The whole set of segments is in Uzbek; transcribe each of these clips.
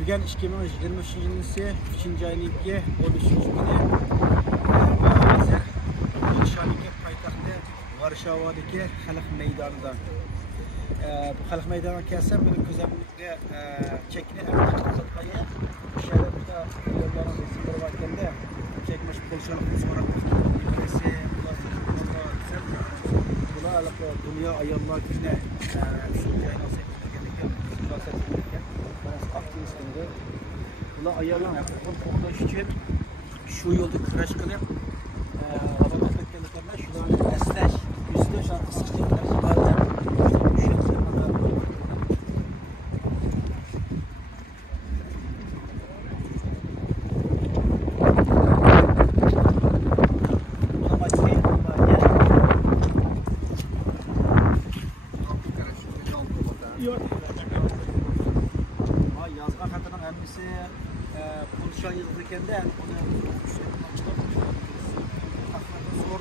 Bugün 2023 yılı 3. ayının 13. günü Polşa'daki paytaxtı Varşava'daki Xalq Meydanı'dan. Bu Xalq Meydanı'na kelsem benim gözlemlikte çekini tutmayı bu şehirde yolların resimleri varken de çekmiş Polşa'nın uzmanlığı bularla dünya ayarlar gününe Bula ayarlan yapıp için şu yolda kıraş kılıp adamlar beklediklerine şularını esneş üstüne şarkı sıkacaklar bazen yazgan hatırın hemisi Polşa yazılırken de onu zor.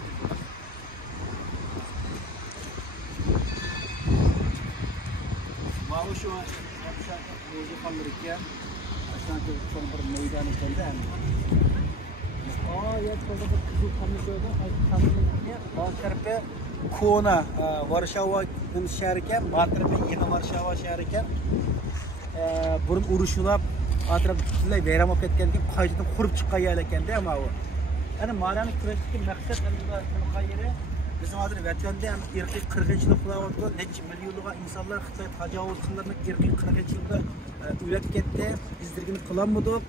Mavi şu an yapacak müzik alırken aşağıda son bir meydan içinde ya burada kızıl kamyonda Balkarpe Kona Varşava'nın şehriken Balkarpe yeni Varşava şehriken burun uruşulab atraf butunlay bayram olib ketgandan qaytadan qurib chiqqan yer ekanda ama u. Ana ma'noni kurashdagi maqsad qayeri biz hozir vatanda ham irqiy qirg'inchilik qilyapti. Necha millionlab insonlar Xitoy tajovuzchilarini irqiy qirg'inchilikda o'lib ketdi. Bizdirgini qilolmadik.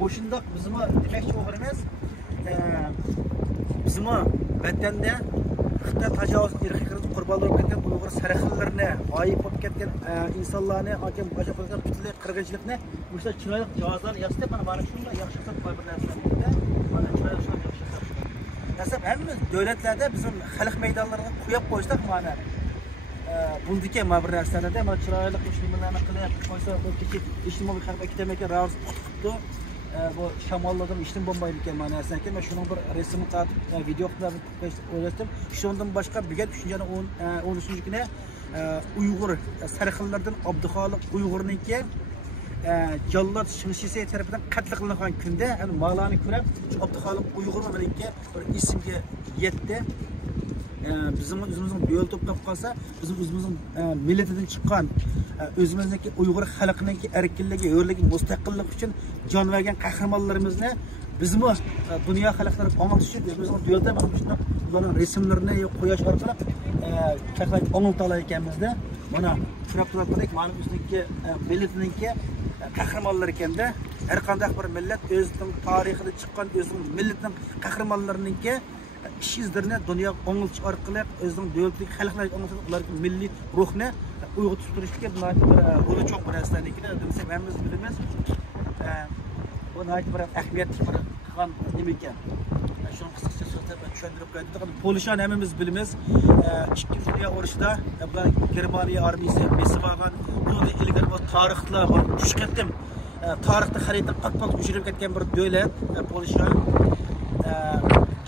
Bu shundoq bizmi demoqchi o'g'rimiz bizmi vatanda Xitoy tajovuz irqiy qurbonlar bo'lib ketgan Uyg'ur sarxillarni g'oyib bo'lib ketgan insonlarni hakim qilgan butunlay qirg'inchilikni o'sha chiroyli javoblar yozib mana shunday yaxshi qilib bir narsalarda mana chiroyli yaxshi qilib nasab hamma davlatlarda bizim xalq maydonlariga qo'yib qo'ysak mana buldiki mana bir narsalarda mana chiroyli ishlarni qilib qo'ysa o'tdiki ijtimoiy xalqqa ketamagan raus tutibdi bu shamolladan ishtim bo'lmaydi ekan mana narsa ekan. Men shuning bir rasmini tortib video qilib o'yladim. Shundan boshqa bugun 13-kuni Uyg'ur sarxillardan Abduxoliq Uyg'urniki Jallod Shimshisi tarafidan qatl qilingan kunda ma'lani ko'rib Abduxoliq Uyg'ur bilanki bir ismga yetdi. Bizim o'zimizning yo'l to'plab qolsa, bizim o'zimizning millatidan chiqqan o'zimizniki Uyg'ur xalqining erkinligi, yo'lligi, mustaqillik uchun jon bergan qahramonlarimizni bizmi dunyo xalqlari omon uchun o'zimizning yo'lda mana shunday ularning rasmlarini qo'yish orqali chaqlab omon ekanmizda. Mana turib turib mana bizniki millatininki qahramonlar ekanda har qanday bir millat o'zining tarixida chiqqan o'zining millatining qahramonlarininki ish izlarini dunyo o'ngilchi orqali o'zining davlatlik xalqlarga o'ngilchi ularning milliy ruhni uyg'otib turishga bu cho'q bir narsanikini desam hammamiz bilamiz. Bu nihoyat bir ahamiyatli bir qilgan nima ekan. Shuni qisqacha so'zlab tushuntirib qo'ydim. Polshani hammamiz bilamiz. Ikkinchi dunyo urushida bular Germaniya armiyasi besib olgan bu ilgari bu tarixlar bor. Tush ketdim. Tarixda xaritada qattiq uchirib ketgan bir davlat Polsha.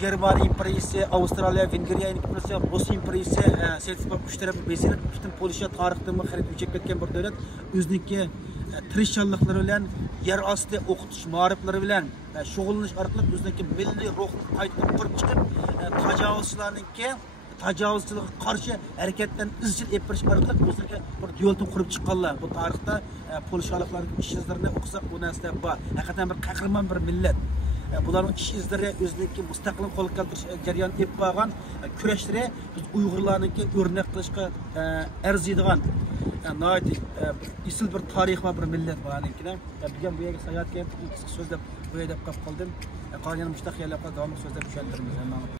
Germaniya imperiyasi, Avstraliya, Vengriya imperiyasi, Rus imperiyasi, sertifat uch taraf besilib, butun Polsha tarixdan xarid uchib ketgan bir davlat o'ziniki tirishchanliklari bilan, yer osti o'qitish ma'rifitlari bilan shug'ullanish orqali o'ziniki milliy ruhni qaytadan qurib chiqib, tajovuzchilarga qarshi harakatdan izchil epirish orqali o'ziniki bir yo'lni qurib chiqqanlar. Bu tarixda polshaliklarning ish izlarini o'qisak bu narsa bor. Haqiqatan bir qahramon bir millat. Bularning ish izlari o'ziniki mustaqil qo'lga keltirish jarayon ep bo'lgan kurashlari biz Uyg'urlarniki o'rnak qilishga arziydigan isil bir tarix va bir millat bo'lanikdan bugun bu yerga sayohatga qisqa so'zlab bu yerda qolib qoldim. Qolgan mushtaqiylarga davom so'zlab tushuntiramiz.